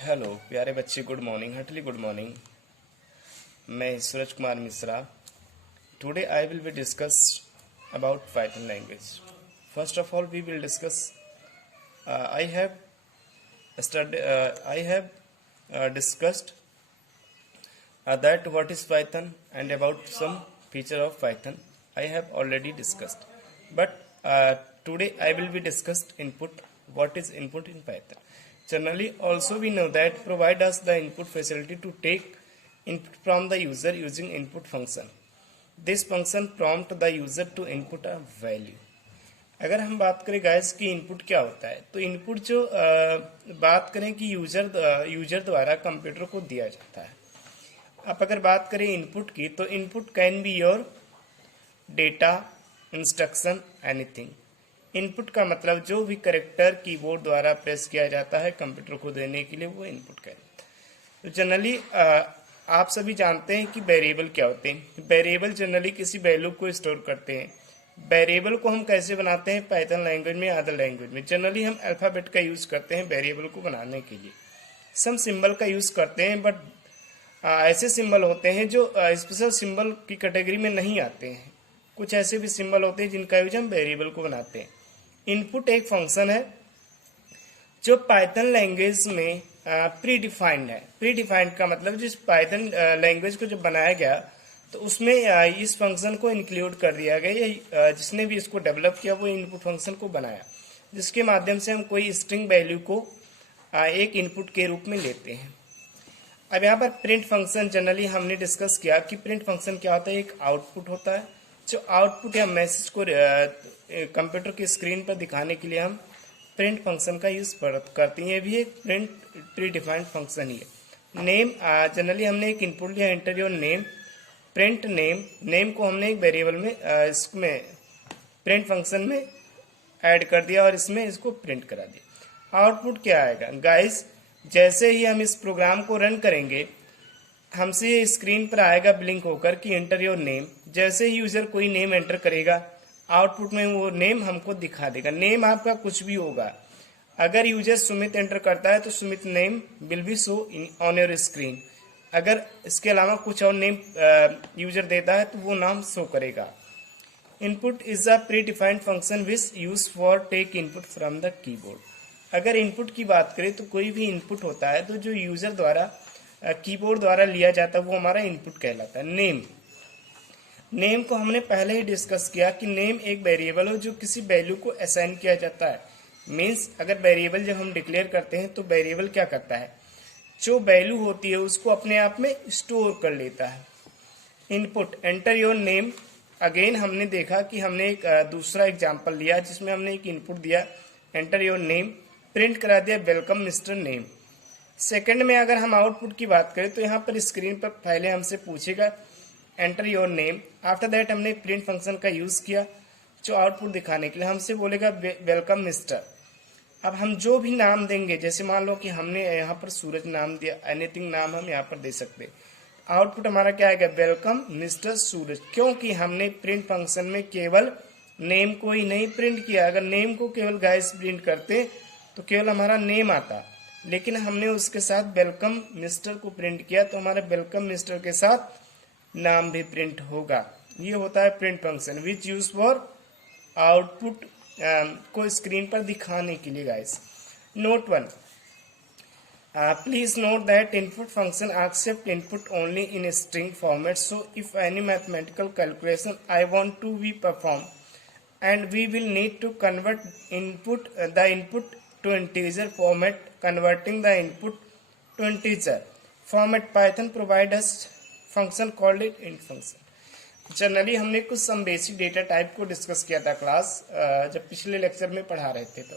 Hello प्यारे बच्चे, good morning, heartly good morning. मैं Suraj Kumar Mishra. Today I will be discuss about Python language. First of all we will discuss I have discussed that what is Python and about some feature of Python I have already discussed. But today I will be discussed input. What is input in Python? Generally, also we know that provide us the input facility to take input from the user using input function. This function prompt the user to input a value. अगर हम बात करें guys कि input क्या होता है, तो input जो बात करें कि यूजर द्वारा कंप्यूटर को दिया जाता है। आप अगर बात करें इनपुट की, तो input can be your data, instruction, anything. Input का मतलब जो भी करेक्टर कीबोर्ड द्वारा प्रेस किया जाता है कंप्यूटर को देने के लिए, वो इनपुट कहलाता है। तो जनरली आप सभी जानते हैं कि वेरिएबल क्या होते हैं। वेरिएबल जनरली किसी वैल्यू को स्टोर करते हैं। वेरिएबल को हम कैसे बनाते हैं पाइथन लैंग्वेज में, अदर लैंग्वेज में? जनरली हम अल्फाबेट का यूज करते हैं वेरिएबल को बनाने के लिए। सम सिंबल का यूज करते हैं, बट ऐसे सिंबल होते हैं जो स्पेशल सिंबल की कैटेगरी में नहीं आते हैं। कुछ ऐसे भी सिंबल होते हैं जिनका यूज हम वेरिएबल को बनाते हैं। इनपुट एक फंक्शन है जो पाइथन लैंग्वेज में प्री डिफाइंड है। प्री डिफाइंड का मतलब जिस पाइथन लैंग्वेज को जब बनाया गया तो उसमें इस फंक्शन को इंक्लूड कर दिया गया। जिसने भी इसको डेवलप किया वो इनपुट फंक्शन को बनाया, जिसके माध्यम से हम कोई स्ट्रिंग वैल्यू को एक इनपुट के रूप में लेते हैं। अब यहाँ पर प्रिंट फंक्शन जनरली हमने डिस्कस किया कि प्रिंट फंक्शन क्या होता है। एक आउटपुट होता है, जो आउटपुट या मैसेज को कंप्यूटर की स्क्रीन पर दिखाने के लिए हम प्रिंट फंक्शन का यूज करते हैं। ये भी एक प्री डिफाइंड फंक्शन ही है। नेम जनरली हमने एक इनपुट लिया, enter your name, print name. Name को हमने एक वेरिएबल में इसमें प्रिंट फंक्शन में ऐड कर दिया और इसमें इसको प्रिंट करा दिया। आउटपुट क्या आएगा गाइस? जैसे ही हम इस प्रोग्राम को रन करेंगे, हमसे ये स्क्रीन पर आएगा ब्लिंक होकर कि एंटर योर नेम। जैसे ही यूजर कोई नेम एंटर करेगा, आउटपुट में वो नेम हमको दिखा देगा। नेम आपका कुछ भी होगा। अगर यूजर सुमित एंटर करता है तो Sumit name will be show on your screen. अगर इसके अलावा कुछ और नेम यूजर देता है तो वो नाम शो करेगा। Input is a pre defined function which use for take input from the keyboard. अगर इनपुट की बात करें तो कोई भी इनपुट होता है तो जो यूजर द्वारा कीबोर्ड द्वारा लिया जाता है वो हमारा इनपुट कहलाता है। नेम, नेम को हमने पहले ही डिस्कस किया कि नेम एक वेरिएबल हो जो किसी वैल्यू को असाइन किया जाता है। मीन्स अगर वेरिएबल जब हम डिक्लेयर करते हैं तो वेरिएबल क्या करता है, जो वैल्यू होती है उसको अपने आप में स्टोर कर लेता है। Input, enter your name. Again हमने देखा कि हमने एक दूसरा एग्जाम्पल लिया जिसमें हमने एक इनपुट दिया, एंटर योर नेम, प्रिंट करा दिया वेलकम मिस्टर नेम। सेकंड में अगर हम आउटपुट की बात करें तो यहाँ पर स्क्रीन पर पहले हमसे पूछेगा enter your name. After that हमने प्रिंट फंक्शन का यूज किया जो आउटपुट दिखाने के लिए। हमसे बोलेगा वेलकम मिस्टर। अब हम जो भी नाम देंगे, जैसे मान लो कि हमने यहाँ पर सूरज नाम दिया, एनीथिंग नाम हम यहाँ पर दे सकते। आउटपुट हमारा क्या आएगा, वेलकम मिस्टर सूरज, क्योंकि हमने प्रिंट फंक्शन में केवल नेम को ही नहीं प्रिंट किया। अगर नेम को केवल गाइस प्रिंट करते तो केवल हमारा नेम आता, लेकिन हमने उसके साथ वेलकम मिस्टर को प्रिंट किया तो हमारे वेलकम मिस्टर के साथ नाम भी प्रिंट होगा। ये होता है print function which use for output को स्क्रीन पर दिखाने के लिए guys. Note 1, please note that input function accept input only in string format. So if any mathematical calculation I want to be perform and we will need to convert the input to integer format. Converting the input to integer format, Python provide us function called it int function. Generally हमने कुछ some basic data type को discuss किया था class जब पिछले lecture में पढ़ा रहे थे, तो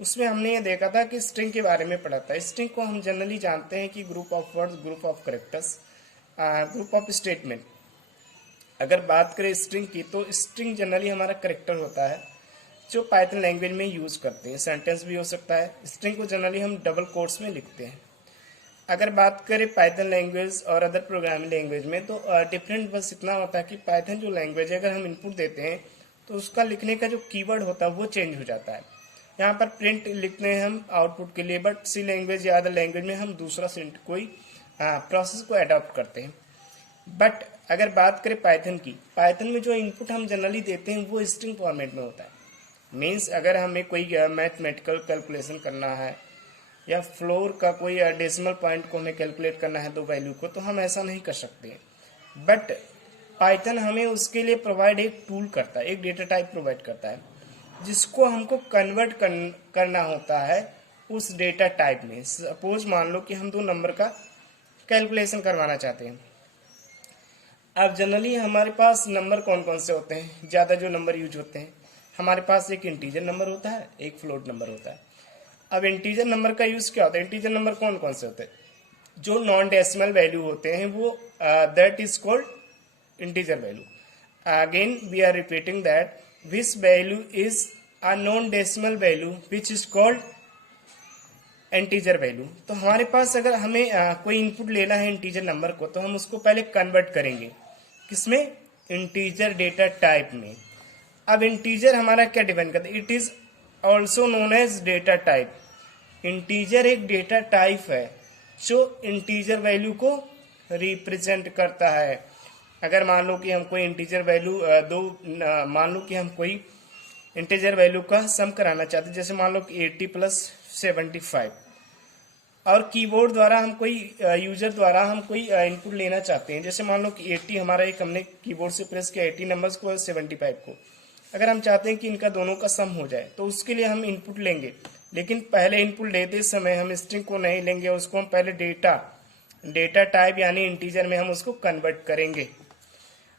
उसमें हमने ये देखा था कि स्ट्रिंग के बारे में पढ़ा था। स्ट्रिंग को हम जनरली जानते हैं कि group of words, group of characters, group of statement. अगर बात करें स्ट्रिंग की तो स्ट्रिंग जनरली हमारा कैरेक्टर होता है जो पाइथन लैंग्वेज में यूज करते हैं। सेंटेंस भी हो सकता है। स्ट्रिंग को जनरली हम डबल कोट्स में लिखते हैं। अगर बात करें पाइथन लैंग्वेज और अदर प्रोग्रामिंग लैंग्वेज में तो डिफरेंट बस इतना होता है कि पाइथन जो लैंग्वेज है, अगर हम इनपुट देते हैं तो उसका लिखने का जो कीवर्ड होता है वो चेंज हो जाता है। यहाँ पर प्रिंट लिखते हैं हम आउटपुट के लिए, बट सी लैंग्वेज या अदर लैंग्वेज में हम दूसरा कोई प्रोसेस को अडॉप्ट करते हैं। बट अगर बात करें पाइथन की, पाइथन में जो इनपुट हम जनरली देते हैं वो स्ट्रिंग फॉर्मेट में होता है। मीन्स अगर हमें कोई मैथमेटिकल कैलकुलेशन करना है या फ्लोर का कोई डेसिमल पॉइंट को हमें कैलकुलेट करना है दो वैल्यू को, तो हम ऐसा नहीं कर सकते हैं। बट पाइथन हमें उसके लिए प्रोवाइड एक टूल करता है, एक डेटा टाइप प्रोवाइड करता है, जिसको हमको कन्वर्ट करना होता है उस डेटा टाइप में। सपोज मान लो कि हम 2 नंबर का कैलकुलेशन करवाना चाहते हैं। अब जनरली हमारे पास नंबर कौन कौन से होते हैं, ज़्यादा जो नंबर यूज होते हैं, हमारे पास एक इंटीजर नंबर होता है, एक फ्लोट नंबर होता है। अब इंटीजर नंबर का यूज क्या होता है, इंटीजर नंबर कौन कौन से होते हैं, जो नॉन डेसिमल वैल्यू होते हैं वो that is called integer value. Again we are repeating that which value is a non decimal value which is called integer value. तो हमारे पास अगर हमें कोई इनपुट लेना है इंटीजर नंबर को, तो हम उसको पहले कन्वर्ट करेंगे किसमें, इंटीजर डेटा टाइप में। अब इंटीजर हमारा क्या डिफाइन करता है, it is also known as data type. Integer एक डेटा टाइप है जो इंटीजर वैल्यू को रिप्रेजेंट करता है। अगर मान लो कि हम कोई इंटीजर वैल्यू मान लो कि हम कोई इंटीजर वैल्यू का सम कराना चाहते हैं, जैसे मान लो कि 80 + 75, और कीबोर्ड द्वारा हम कोई यूजर द्वारा हम कोई इनपुट लेना चाहते हैं, जैसे मान लो कि 80 हमारा एक हमने कीबोर्ड से प्रेस किया 80 नंबर्स को और 75 को। अगर हम चाहते हैं कि इनका दोनों का सम हो जाए, तो उसके लिए हम इनपुट लेंगे, लेकिन पहले इनपुट लेते समय हम स्ट्रिंग को नहीं लेंगे, उसको हम पहले डेटा टाइप यानी इंटीजर में हम उसको कन्वर्ट करेंगे।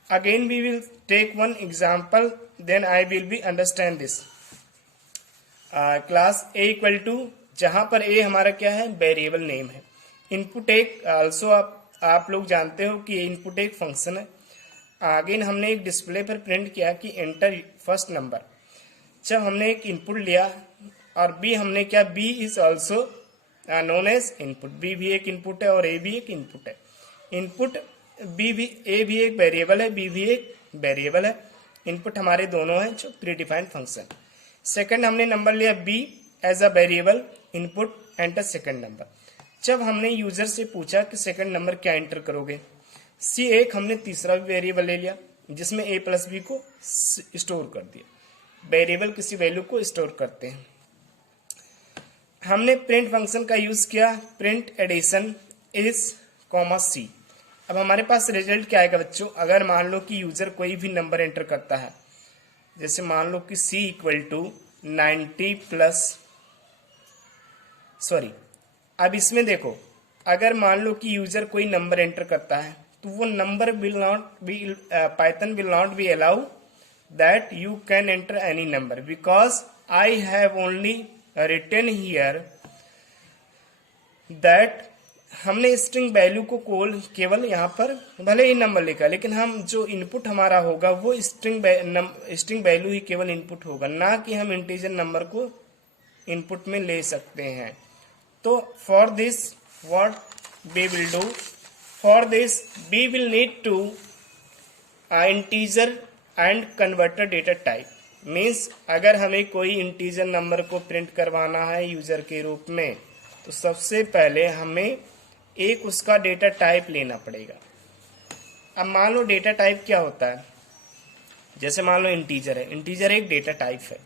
Again we will take one example, then I will be understand this. Class A equal to, जहां पर ए हमारा क्या है, वेरिएबल नेम है। इनपुट एक ऑल्सो आप लोग जानते हो कि इनपुट एक फंक्शन है। अगेन हमने एक डिस्प्ले पर प्रिंट किया कि एंटर फर्स्ट नंबर। जब हमने एक इनपुट लिया और बी हमने क्या, B is also known as input. B भी एक इनपुट है और ए भी एक इनपुट है। इनपुट बी भी, ए भी एक वेरिएबल है, बी भी एक वेरिएबल है। इनपुट हमारे दोनों हैं जो प्री डिफाइंड फंक्शन। सेकंड हमने नंबर लिया B as a variable, input enter second number. जब हमने यूजर से पूछा कि सेकंड नंबर क्या एंटर करोगे, सी एक हमने तीसरा वेरिएबल ले लिया जिसमें ए प्लस बी को स्टोर कर दिया। वेरिएबल किसी वैल्यू को स्टोर करते हैं। हमने प्रिंट फंक्शन का यूज किया, प्रिंट एडिशन इज कॉमा सी। अब हमारे पास रिजल्ट क्या आएगा बच्चों, अगर मान लो कि यूजर कोई भी नंबर एंटर करता है, जैसे मान लो कि सी इक्वल टू 90 प्लस, सॉरी, अब इसमें देखो, अगर मान लो कि यूजर कोई नंबर एंटर करता है, तो वो number will not be, Python will not be allow that you can enter any number, because I have only written here that हमने स्ट्रिंग वैल्यू को केवल यहाँ पर भले ही नंबर लिखा, लेकिन हम जो इनपुट हमारा होगा वो स्ट्रिंग वैल्यू ही केवल इनपुट होगा, ना कि हम इंटीजर नंबर को इनपुट में ले सकते हैं। तो for this what we will do, for this we will need to integer and converter data type. Means अगर हमें कोई इंटीजर नंबर को प्रिंट करवाना है यूजर के रूप में, तो सबसे पहले हमें एक उसका डेटा टाइप लेना पड़ेगा। अब मान लो डेटा टाइप क्या होता है, जैसे मान लो इंटीजर है, इंटीजर एक डेटा टाइप है।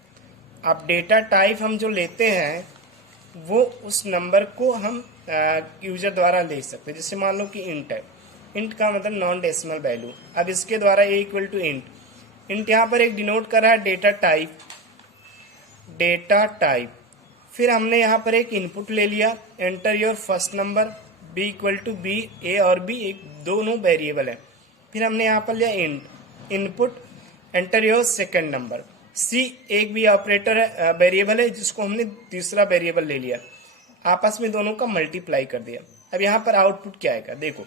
अब डेटा टाइप हम जो लेते हैं वो उस नंबर को हम यूजर द्वारा ले सकते हैं। जैसे मान लो कि इंट है, इंट का मतलब नॉन डेसिमल वैल्यू। अब इसके द्वारा ए इक्वल टू इंट, इंट यहाँ पर एक डिनोट कर रहा है डेटा टाइप। फिर हमने यहाँ पर एक इनपुट ले लिया, enter your first number, B equal to B, A और बी एक दोनों वेरिएबल है। फिर हमने यहाँ पर लिया int input, enter your second number, C एक भी ऑपरेटर है, वेरिएबल है जिसको हमने तीसरा वेरिएबल ले लिया, आपस में दोनों का मल्टीप्लाई कर दिया। अब यहाँ पर आउटपुट क्या आएगा, देखो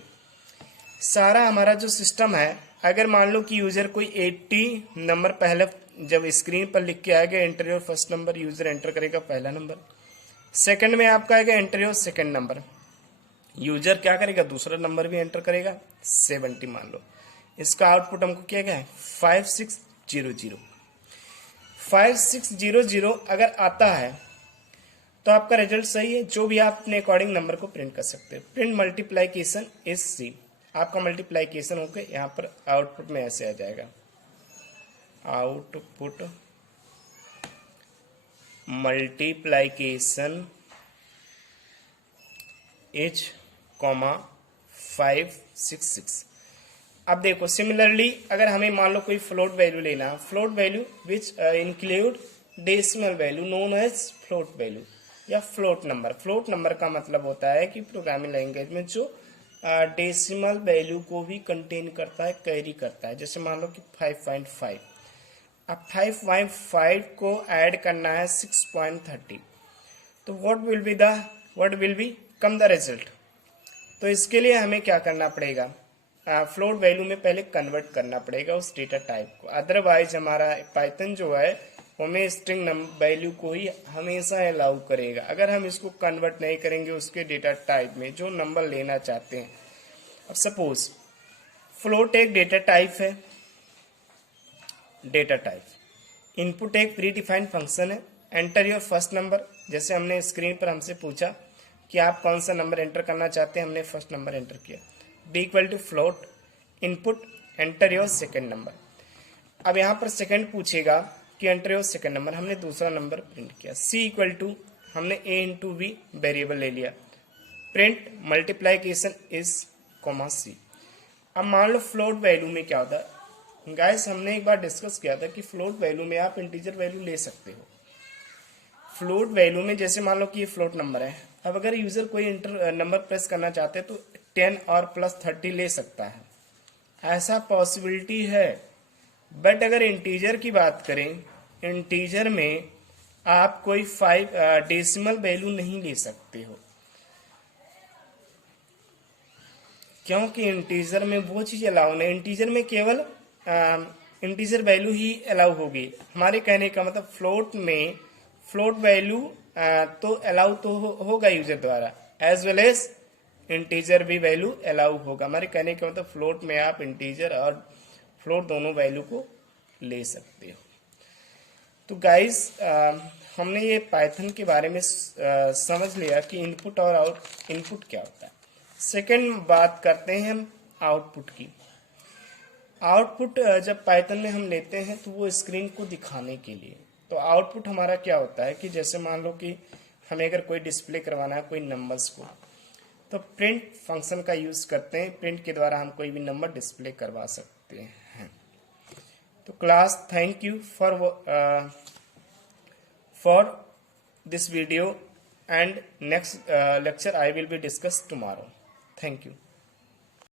सारा हमारा जो सिस्टम है, अगर मान लो कि यूजर कोई 80 नंबर पहले जब स्क्रीन पर लिख के आएगा enter your first number, user enter करेगा पहला नंबर। सेकंड में आपका आएगा enter your second number, user क्या करेगा दूसरा नंबर भी एंटर करेगा 70 मान लो। इसका आउटपुट हमको क्या गया है 5600। 5600 अगर आता है तो आपका रिजल्ट सही है। जो भी आप अपने अकॉर्डिंग नंबर को प्रिंट कर सकते हो। प्रिंट मल्टीप्लाइकेशन इज सी, आपका मल्टीप्लाइकेशन होकर यहाँ पर आउटपुट में ऐसे आ जाएगा, आउटपुट मल्टीप्लाइकेशन इज 566। अब देखो सिमिलरली अगर हमें मान लो कोई फ्लोट वैल्यू लेना, float value which include decimal value known as float value या फ्लोट नंबर। फ्लोट नंबर का मतलब होता है कि प्रोग्रामिंग लैंग्वेज में जो डेसिमल वैल्यू को भी कंटेन करता है, कैरी करता है। जैसे मान लो कि 5.5, अब 5.5 को ऐड करना है 6.30, तो what will be come the result. तो इसके लिए हमें क्या करना पड़ेगा, फ्लोट वैल्यू में पहले कन्वर्ट करना पड़ेगा उस डेटा टाइप को। अदरवाइज हमारा पाइथन जो है हमें स्ट्रिंग वैल्यू को ही हमेशा अलाउ करेगा। अगर हम इसको कन्वर्ट नहीं करेंगे उसके डेटा टाइप में जो नंबर लेना चाहते हैं। अब सपोज फ्लोट एक डेटा टाइप है, डेटा टाइप इनपुट एक प्री डिफाइंड फंक्शन है, एंटर योर फर्स्ट नंबर। जैसे हमने स्क्रीन पर हमसे पूछा कि आप कौन सा नंबर एंटर करना चाहते हैं, हमने फर्स्ट नंबर एंटर किया। B equal to float input enter your second number. अब यहाँ पर सेकेंड पूछेगा कि एंटर योर सेकेंड नंबर, हमने दूसरा नंबर प्रिंट किया। सी इक्वल टू हमने ए इंटू बी वेरिएबल ले लिया, प्रिंट मल्टीप्लाइकेशन इज कॉमा सी। अब मान लो फ्लोट वैल्यू में क्या होता है गाइस, हमने एक बार डिस्कस किया था कि फ्लोट वैल्यू में आप इंटीजर वैल्यू ले सकते हो। फ्लोट वैल्यू में जैसे मान लो कि ये फ्लोट नंबर है, अब अगर यूजर कोई नंबर प्रेस करना चाहते हैं तो 10 और प्लस 30 ले सकता है, ऐसा पॉसिबिलिटी है। बट अगर इंटीजर की बात करें, इंटीजर में आप कोई 5 डेसिमल वैल्यू नहीं ले सकते हो, क्योंकि इंटीजर में वो चीज अलाउ नहीं। इंटीजर में केवल इंटीजर वैल्यू ही अलाउ होगी। हमारे कहने का मतलब फ्लोट में फ्लोट वैल्यू तो अलाउ तो होगा यूजर द्वारा, एज वेल एज इंटीजर भी वैल्यू अलाउ होगा। हमारे कहने का मतलब फ्लोट में आप इंटीजर और फ्लोट दोनों वैल्यू को ले सकते हो। तो गाइस हमने ये पाइथन के बारे में समझ लिया कि इनपुट और इनपुट क्या होता है। सेकंड बात करते हैं हम आउटपुट की। आउटपुट जब पाइथन में हम लेते हैं तो वो स्क्रीन को दिखाने के लिए। तो आउटपुट हमारा क्या होता है कि जैसे मान लो कि हमें अगर कोई डिस्प्ले करवाना है कोई नंबर्स को, तो प्रिंट फंक्शन का यूज करते हैं। प्रिंट के द्वारा हम कोई भी नंबर डिस्प्ले करवा सकते हैं। तो class thank you for this video and next lecture I will be discuss tomorrow. Thank you.